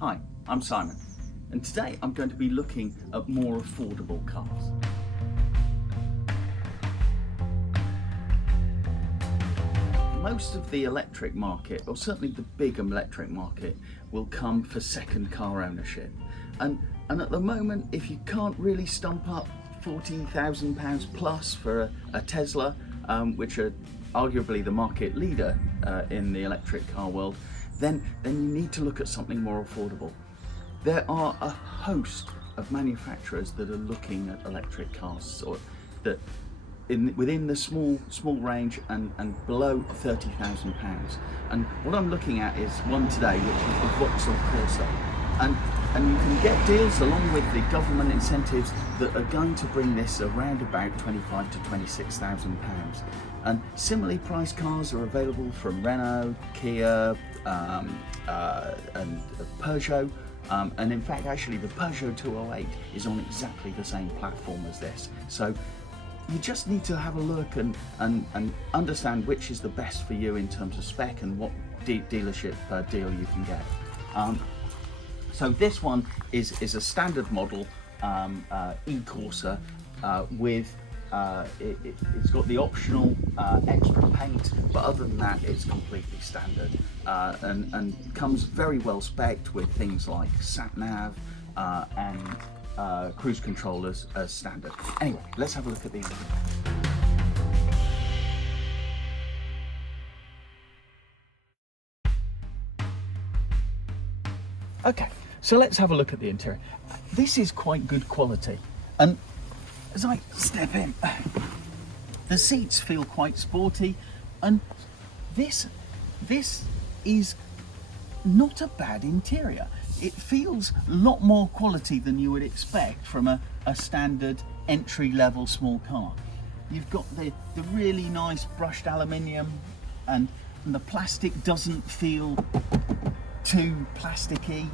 Hi, I'm Simon, and today I'm going to be looking at more affordable cars. Most of the electric market, or certainly the big electric market, will come for second car ownership. And at the moment, if you can't really stump up £40,000 plus for a Tesla, which are arguably the market leader in the electric car world, then you need to look at something more affordable. There are a host of manufacturers that are looking at electric cars, or that within the small range and below £30,000. And what I'm looking at is one today, which is the Vauxhall E-CORSA. And you can get deals along with the government incentives that are going to bring this around about £25,000 to £26,000. And similarly priced cars are available from Renault, Kia, and Peugeot. And in fact, actually, the Peugeot 208 is on exactly the same platform as this. So you just need to have a look and understand which is the best for you in terms of spec and what dealership deal you can get. So this one is a standard model E-CORSA with it's got the optional extra paint, but other than that it's completely standard, and comes very well spec'd with things like sat nav and cruise controllers as standard. Anyway, let's have a look at these. Okay, so let's have a look at the interior. This is quite good quality, and as I step in, the seats feel quite sporty, and this is not a bad interior. It feels a lot more quality than you would expect from a standard entry-level small car. You've got the really nice brushed aluminium, and the plastic doesn't feel too plasticky,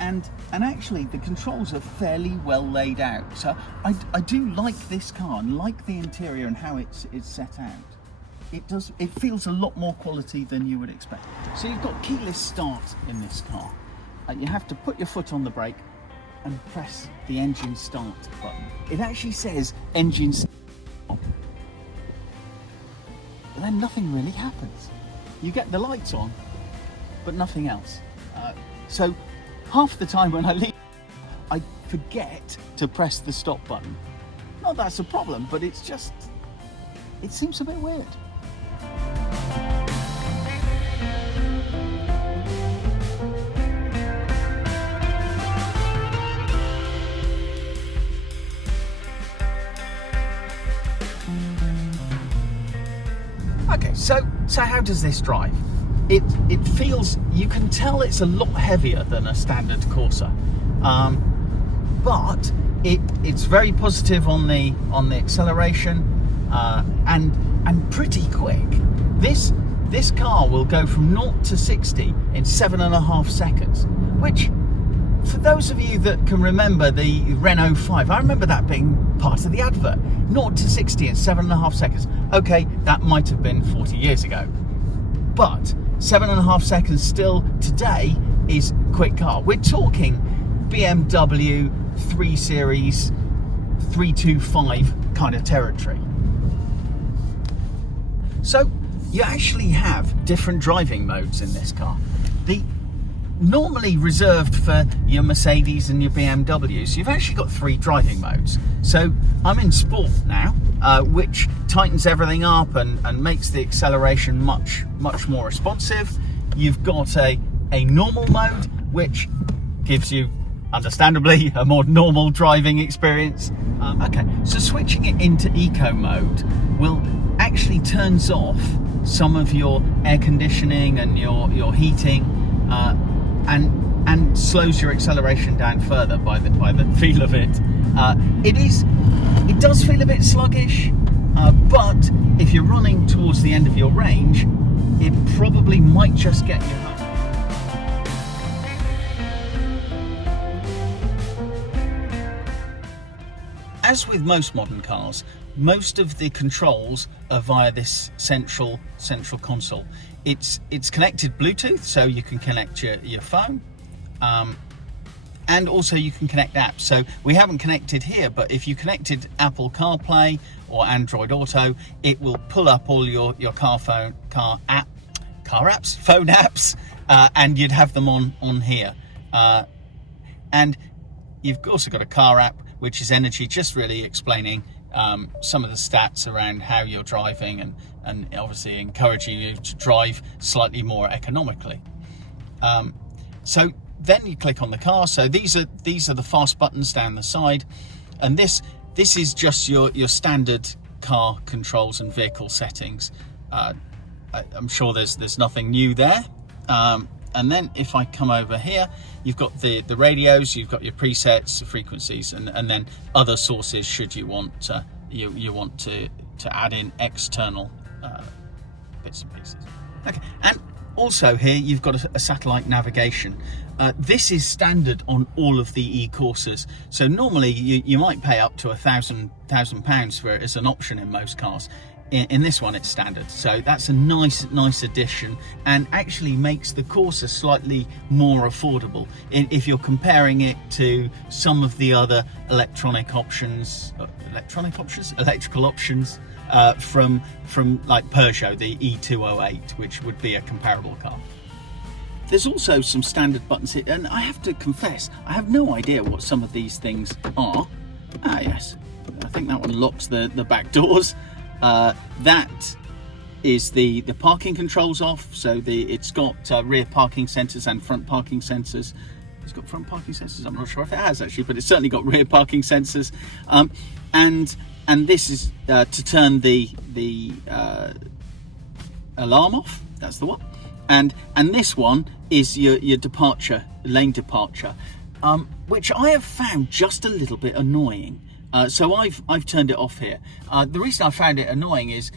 and actually the controls are fairly well laid out. So I do like this car and like the interior and how it's set out. It feels a lot more quality than you would expect. So you've got keyless start in this car. You have to put your foot on the brake and press the engine start button. It actually says engine start, but then nothing really happens. You get the lights on, but nothing else. So half the time when I leave, I forget to press the stop button. Not that's a problem, but it seems a bit weird. Okay, so how does this drive? It feels, you can tell it's a lot heavier than a standard Corsa, but it's very positive on the acceleration, and pretty quick. This car will go from 0 to 60 in 7.5 seconds, which, for those of you that can remember the Renault 5, I remember that being part of the advert. 0 to 60 in 7.5 seconds. Okay, that might have been 40 years ago, but 7.5 seconds still today is quick car. We're talking BMW 3 Series 325 kind of territory. So you actually have different driving modes in this car. The normally reserved for your Mercedes and your BMWs, you've actually got 3 driving modes. So I'm in Sport now, which tightens everything up and makes the acceleration much more responsive. You've got a normal mode, which gives you, understandably, a more normal driving experience. Okay, so switching it into eco mode will actually turns off some of your air conditioning and your heating, and slows your acceleration down further by the feel of it. It does feel a bit sluggish, but if you're running towards the end of your range, it probably might just get you home. As with most modern cars, most of the controls are via this central console. It's connected Bluetooth, so you can connect your phone, And also you can connect apps. So we haven't connected here, but if you connected Apple CarPlay or Android Auto, it will pull up all your phone apps, and you'd have them on here. And you've also got a car app, which is energy, just really explaining some of the stats around how you're driving, and obviously encouraging you to drive slightly more economically. So then you click on the car. So these are the fast buttons down the side, and this is just your standard car controls and vehicle settings. I'm sure there's nothing new there. And then if I come over here, you've got the radios, you've got your presets, the frequencies, and then other sources should you want to add in external bits and pieces. Okay, and also here you've got a satellite navigation. This is standard on all of the E-Corsas. So normally you might pay up to £1,000 for it as an option in most cars. In this one it's standard, so that's a nice addition, and actually makes the Corsa slightly more affordable if you're comparing it to some of the other electrical options from like Peugeot, the E208, which would be a comparable car. There's also some standard buttons here, and I have to confess, I have no idea what some of these things are. Ah yes, I think that one locks the back doors. That is the parking controls off, so it's got rear parking sensors and front parking sensors. It's got front parking sensors, I'm not sure if it has actually, but it's certainly got rear parking sensors. And this is to turn the alarm off, that's the one. And this one is your lane departure, which I have found just a little bit annoying. So I've turned it off here. The reason I found it annoying is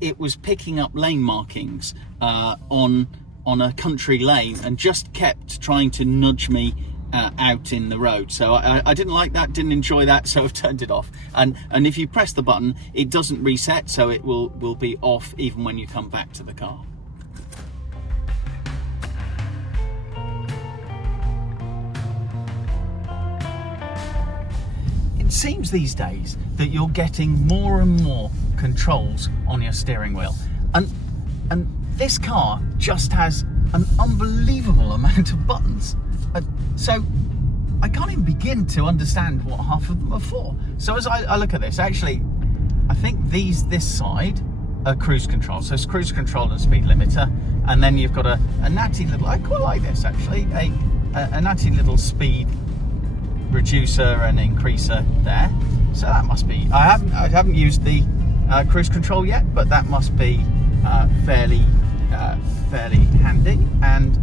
it was picking up lane markings on a country lane and just kept trying to nudge me out in the road. So I didn't like that, didn't enjoy that, so I've turned it off. And if you press the button, it doesn't reset, so it will be off even when you come back to the car. It seems these days that you're getting more and more controls on your steering wheel, and this car just has an unbelievable amount of buttons, so I can't even begin to understand what half of them are for. So as I look at this, actually I think this side are cruise control, so it's cruise control and speed limiter, and then you've got a natty little, I quite like this actually, a natty little speed reducer and increaser there. So that must be, I haven't used the cruise control yet, but that must be fairly handy, and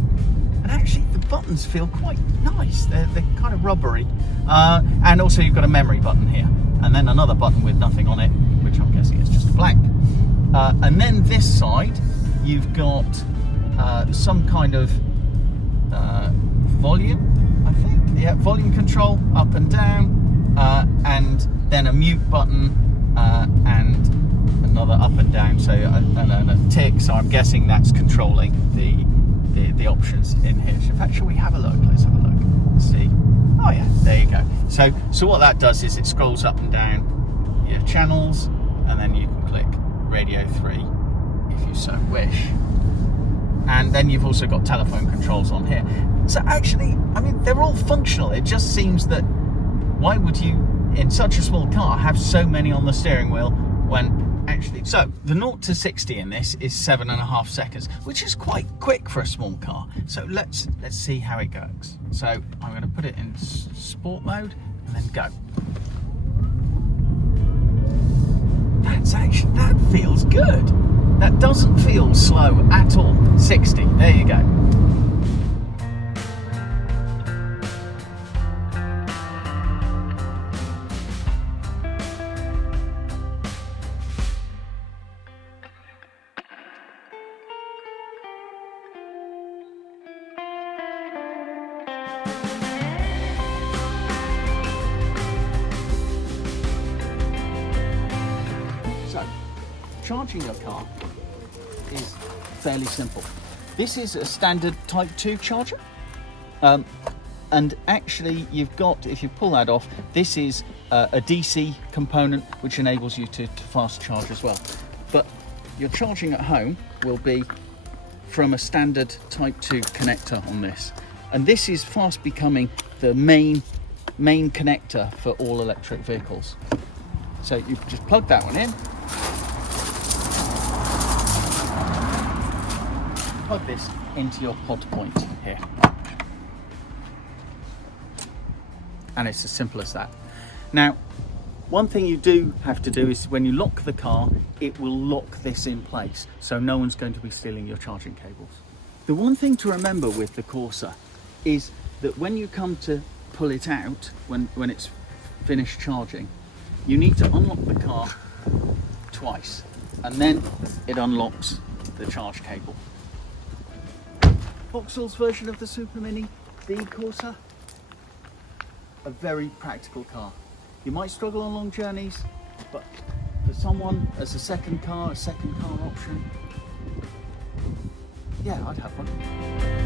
actually the buttons feel quite nice. They're kind of rubbery, and also you've got a memory button here, and then another button with nothing on it, which I'm guessing is just a blank. And then this side you've got some kind of volume, I think. Yeah, volume control up and down, and then a mute button, and another up and down, so and a tick. So I'm guessing that's controlling the options in here. So in fact, shall we have a look? Let's have a look. Let's see. Oh yeah, there you go. So what that does is it scrolls up and down your channels, and then you can click Radio 3 if you so wish. And then you've also got telephone controls on here. So actually, I mean, they're all functional. It just seems that why would you, in such a small car, have so many on the steering wheel when actually... So the 0 to 60 in this is 7.5 seconds, which is quite quick for a small car. So let's see how it goes. So I'm going to put it in sport mode and then go. That feels good. That doesn't feel slow at all. 60, there you go. So, charging your car is fairly simple. This is a standard Type 2 charger. And actually you've got, if you pull that off, this is a DC component which enables you to fast charge as well. But your charging at home will be from a standard Type 2 connector on this. And this is fast becoming the main connector for all electric vehicles. So you just plug that one in, plug this into your pod point here. And it's as simple as that. Now, one thing you do have to do is when you lock the car, it will lock this in place, so no one's going to be stealing your charging cables. The one thing to remember with the Corsa is that when you come to pull it out, when it's finished charging, you need to unlock the car twice, and then it unlocks the charge cable. Vauxhall's version of the Super Mini, the E-CORSA, a very practical car. You might struggle on long journeys, but for someone as a second car option, yeah, I'd have one.